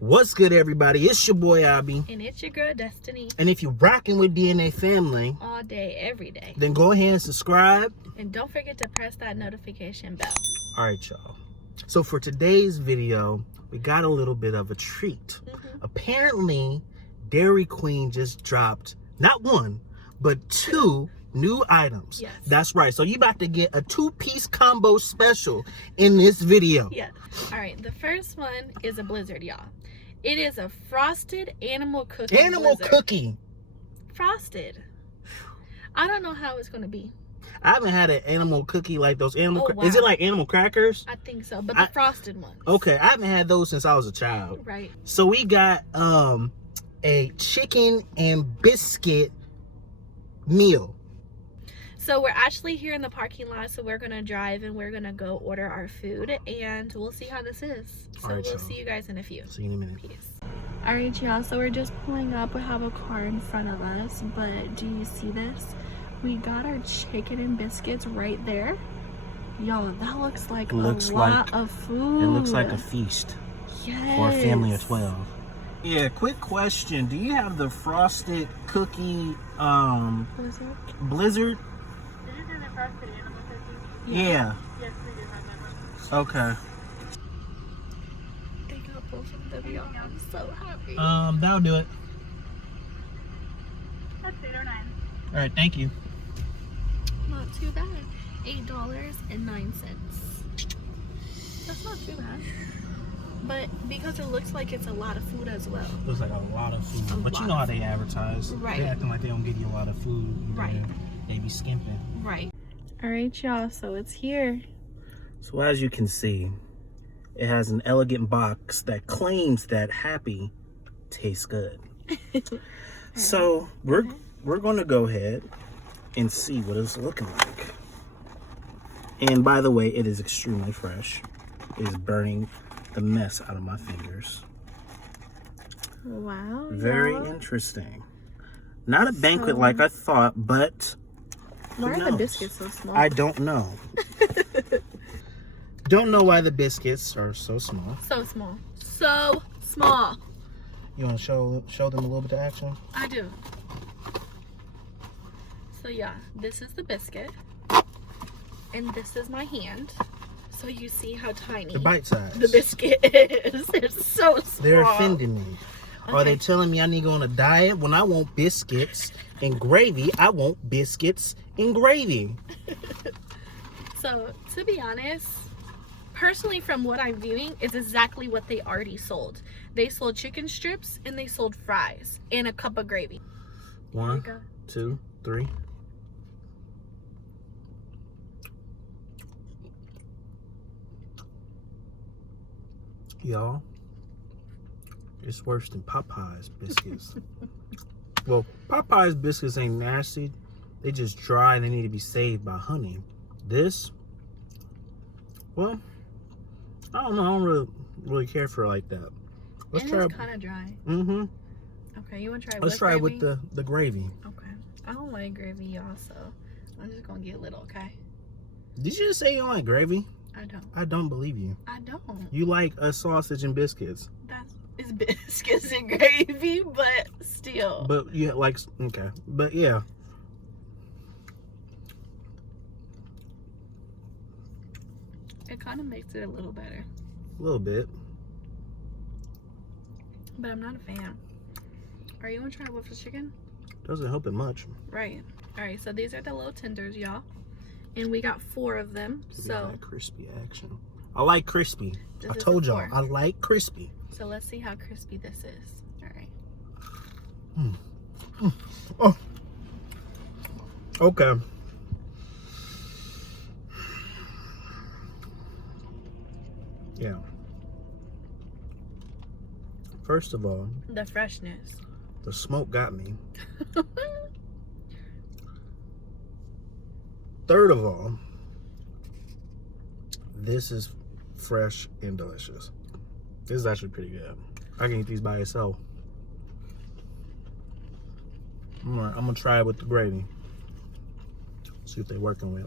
What's good, everybody? It's your boy Abby. And it's your girl Destiny. And if you're rocking with DNA Family all day, every day, then go ahead and subscribe. And don't forget to press that notification bell. Alright, y'all. So for today's video, we got a little bit of a treat. Apparently, Dairy Queen just dropped not one, but two new items. Yes. That's right. So you about to get a 2-piece combo special in this video. Yeah. All right. The first one is a blizzard, y'all. It is a frosted animal cookie. Cookie. Frosted. I don't know how it's going to be. I haven't had an animal cookie like those animal. Wow. Is it like animal crackers? I think so, but the frosted one. Okay, I haven't had those since I was a child. Right. So we got a chicken and biscuit meal. So we're actually here in the parking lot, so we're gonna drive and we're gonna go order our food, and we'll see how this is. So right, we'll y'all. see you guys in a few. See you in a minute. Peace. All right, y'all. So we're just pulling up. We have a car in front of us, but do you see this? We got our chicken and biscuits right there. Y'all, that looks like a lot of food. It looks like a feast. Yes. For a family of 12. Yeah, quick question. Do you have the frosted cookie blizzard? Did you do the frosted animal cookie? Yeah. Yes, we do have that. Okay. They got both of them, y'all. I'm so happy. That'll do it. That's $8.09. All right, thank you. Not too bad. $8.09. That's not too bad. But because it looks like it's a lot of food as well. Looks like a lot of food. But you know how they advertise. Right. They acting like they don't give you a lot of food. Right. They be skimping. Right. All right, y'all. So it's here. So as you can see, it has an elegant box that claims that happy tastes good. So we're going to go ahead and see what it's looking like. And by the way, it is extremely fresh. It is burning the mess out of my fingers. Wow. Very interesting. Not a banquet like I thought, but why are the biscuits so small? I don't know. Don't know why the biscuits are so small. So small. So small. You want to show them a little bit of action? I do. So yeah, this is the biscuit. And this is my hand. So you see how tiny The bite size. the biscuit is. It's so small. They're offending me. Okay. Are they telling me I need to go on a diet when I want biscuits and gravy? I want biscuits and gravy. So to be honest, personally from what I'm viewing, it's exactly what they already sold. They sold chicken strips and they sold fries and a cup of gravy. 1, 2, 3. Y'all, it's worse than Popeye's biscuits. Well, Popeye's biscuits ain't nasty. They just dry and they need to be saved by honey. This, well, I don't know. I don't really care for it like that. Let's and try. It's kind of dry. Mm-hmm. Okay, you want to try? Let's try gravy? with the gravy. Okay, I don't like gravy, y'all. So I'm just gonna get a little. Okay. Did you just say you don't like gravy? I don't. I don't believe you. I don't. You like a sausage and biscuits. It's biscuits and gravy, but still. But you like, okay. But yeah. It kind of makes it a little better. A little bit. But I'm not a fan. Are you gonna try with the chicken? Doesn't help it much. Right. All right. So these are the little tenders, y'all, and we got 4 of them. So that crispy action. I like crispy. This I is told the y'all 4. I like crispy. So let's see how crispy this is. All right. Oh. Okay. Yeah. First of all, The freshness. the smoke got me. Third of all, this is fresh and delicious. This is actually pretty good. I can eat these by itself. All right, I'm gonna try it with the gravy. See what they're working with.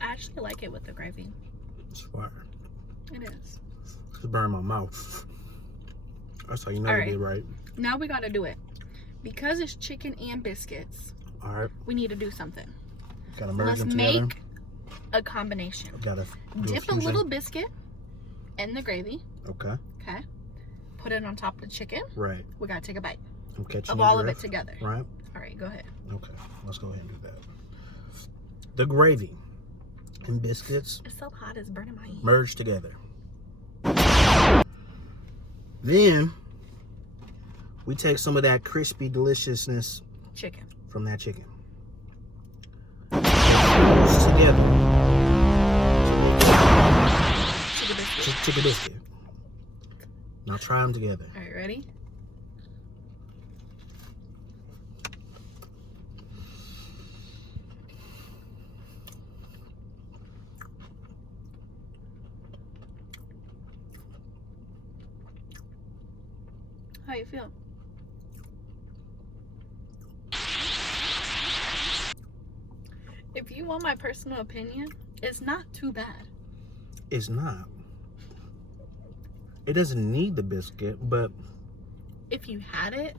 I actually like it with the gravy. It's fire. It is. It's burning my mouth. That's how you know you did right. Now we gotta do it. Because it's chicken and biscuits, All right. we need to do something. Gotta merge Let's them together. make a combination. Gotta Dip a little biscuit in the gravy. Okay. Okay. Put it on top of the chicken. Right. We gotta take a bite I'm catching of your all of breath. it together. Right. All right, go ahead. Okay. Let's go ahead and do that. The gravy and biscuits It's so hot, it's burning my ear. merge together. Then we take some of that crispy deliciousness Chicken. from that chicken. Merge together. Chicken biscuit. Chicken biscuit. Now try them together. All right, ready? How you feel? If you want my personal opinion, it's not too bad. It's not. It doesn't need the biscuit, but If you had it,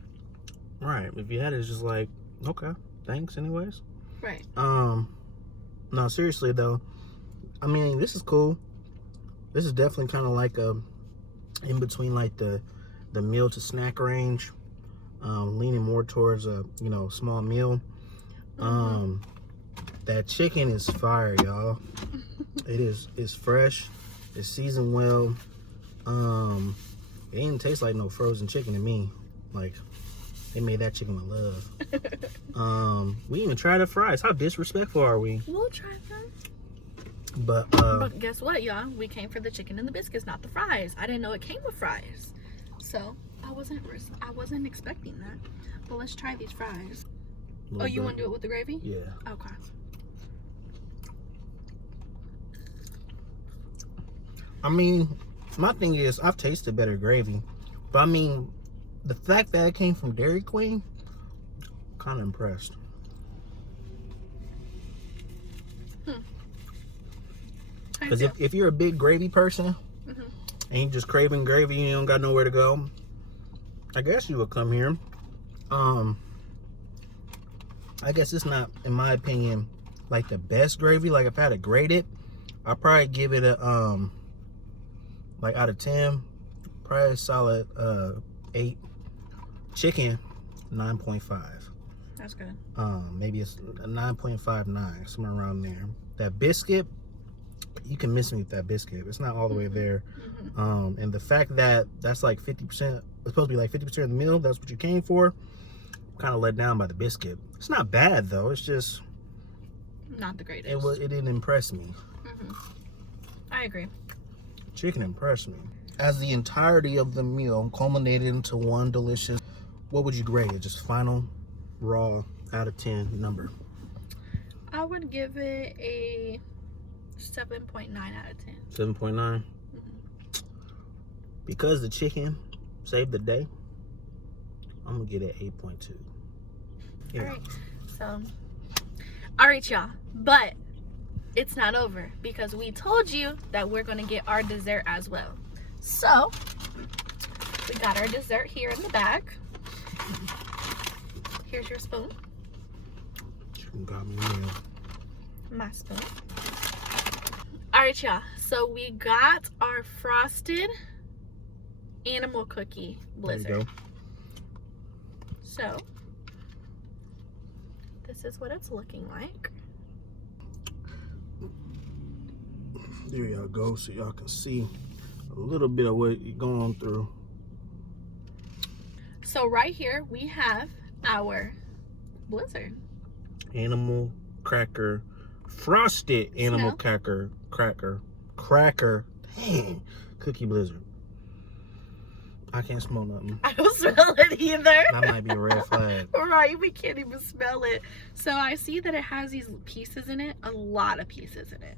right. If you had it, it's just like, okay, thanks anyways. right. No, seriously though, I mean, this is cool. This is definitely kind of like a in between like the meal to snack range, leaning more towards a small meal. That chicken is fire, y'all. It's fresh, it's seasoned well. It ain't taste like no frozen chicken to me. Like, they made that chicken with love. We even tried the fries. How disrespectful are we? We'll try them. But But guess what, y'all? We came for the chicken and the biscuits, not the fries. I didn't know it came with fries, so I wasn't expecting that. But let's try these fries. Oh, you want to do it with the gravy? Yeah. Okay. I mean, my thing is, I've tasted better gravy, but I mean, the fact that it came from Dairy Queen, kind of impressed. Because if you're a big gravy person, and you just craving gravy and you don't got nowhere to go, I guess you would come here. I guess it's not, in my opinion, like the best gravy. Like if I had to grade it, I'd probably give it a like out of 10, probably a solid 8. Chicken, 9.5. That's good. Maybe it's a 9.59, somewhere around there. That biscuit, you can miss me with that biscuit. It's not all the way there. And the fact that that's like 50%, it's supposed to be like 50% of the meal, that's what you came for, kind of let down by the biscuit. It's not bad though, it's just not the greatest. It didn't impress me. I agree. Chicken impressed me. As the entirety of the meal culminated into one delicious, what would you grade it? Just final raw out of 10 number. I would give it a 7.9 out of 10. 7.9. Because the chicken saved the day, I'm gonna get it 8.2. Yeah. All right. So, all right, y'all. But it's not over because we told you that we're gonna get our dessert as well. So we got our dessert here in the back. Here's your spoon. Chicken got me real. My spoon. All right, y'all. So we got our frosted animal cookie blizzard. There you go. So this is what it's looking like. There y'all go, so y'all can see a little bit of what you're going through. So right here we have our blizzard. Animal cracker, frosted animal Smell? cracker, dang, cookie blizzard. I can't smell nothing. I don't smell it either. That might be a red flag. Right, we can't even smell it. So I see that it has these pieces in it, a lot of pieces in it.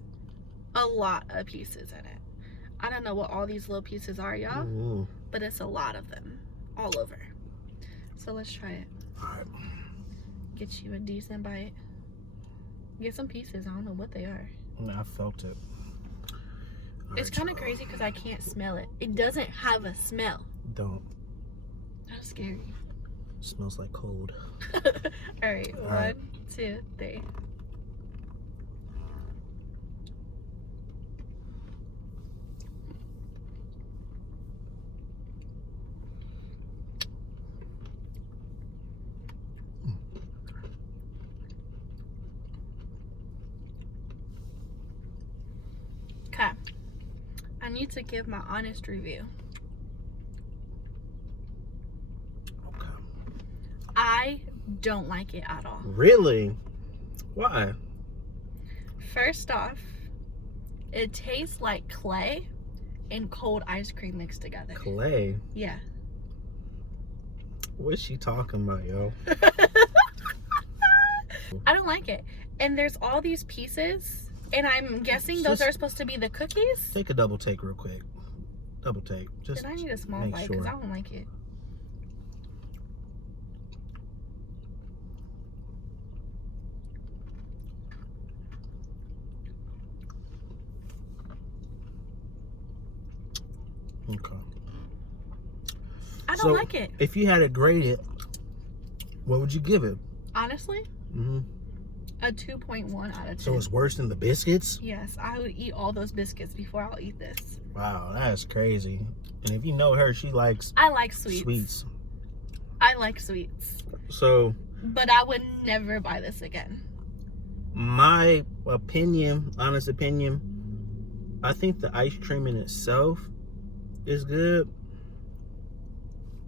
A lot of pieces in it. I don't know what all these little pieces are, y'all, but it's a lot of them all over. So let's try it. All right. Get you a decent bite. Get some pieces. I don't know what they are. I felt it. It's kind of crazy because I can't smell it. It doesn't have a smell. Don't. That's scary. Smells like cold. All right, All right. 1, 2, 3. Okay. I need to give my honest review. Okay. I don't like it at all. Really? Why? First off, it tastes like clay and cold ice cream mixed together. Clay? Yeah. What's she talking about, yo? I don't like it. And there's all these pieces, and I'm guessing those are supposed to be the cookies. Take a double take real quick. Double take. Just Then I need a small make bite because sure. I don't like it. Okay. I don't like it. If you had to grade it, what would you give it? Honestly, Mm-hmm. a 2.1 out of 10. So it's worse than the biscuits? Yes, I would eat all those biscuits before I'll eat this. Wow, that's crazy. And if you know her, she likes I like sweets. sweets. I like sweets. So But I would never buy this again. my opinion, honest opinion, I think the ice cream in itself is good.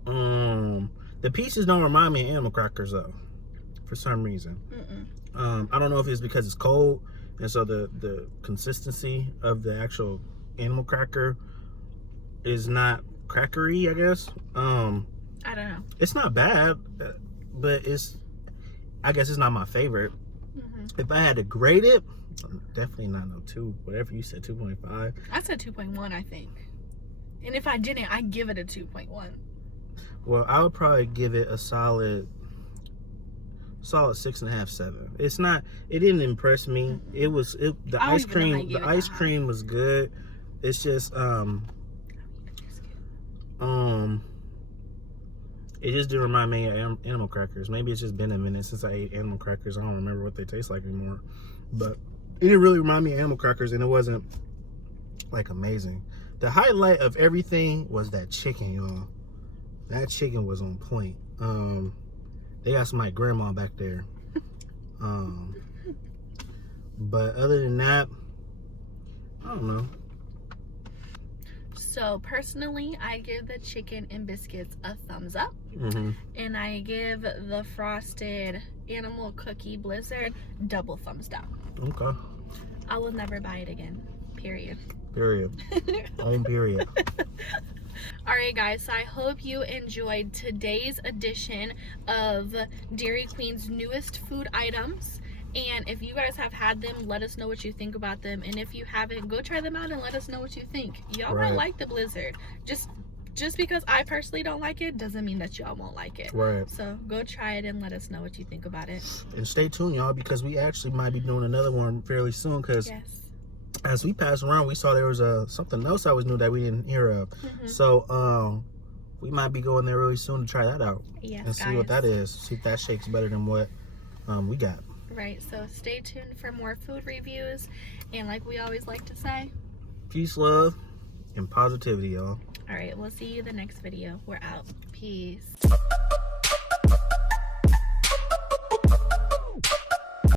The pieces don't remind me of animal crackers though, for some reason. Mm-mm. I don't know if it's because it's cold, and so the consistency of the actual animal cracker is not crackery, I guess. I don't know. It's not bad, but I guess it's not my favorite. Mm-hmm. If I had to grade it, definitely not no 2, whatever you said, 2.5. I said 2.1, I think. And if I didn't, I'd give it a 2.1. Well, I would probably give it a solid 6.5, 7. It didn't impress me. The I ice don't even know how you cream, give the it ice that high. cream was good. It's just, it just didn't remind me of animal crackers. Maybe it's just been a minute since I ate animal crackers. I don't remember what they taste like anymore. But it didn't really remind me of animal crackers, and it wasn't like amazing. The highlight of everything was that chicken, y'all. That chicken was on point. They got my grandma back there. But other than that, I don't know. So personally, I give the chicken and biscuits a thumbs up. Mm-hmm. And I give the frosted animal cookie blizzard double thumbs down. Okay. I will never buy it again. Period. Period. On period. Alright guys, so I hope you enjoyed today's edition of Dairy Queen's newest food items. And if you guys have had them, let us know what you think about them. And if you haven't, go try them out and let us know what you think. Y'all might like the blizzard. Just because I personally don't like it doesn't mean that y'all won't like it. Right. So go try it and let us know what you think about it. And stay tuned, y'all, because we actually might be doing another one fairly soon. Because as we pass around, we saw there was something else I was new that we didn't hear of. Mm-hmm. So we might be going there really soon to try that out. Yes, and see what that is. See if that shake's better than what we got. Right, so stay tuned for more food reviews. And like we always like to say, Peace, love, and positivity, y'all. all right, we'll see you the next video. We're out. Peace.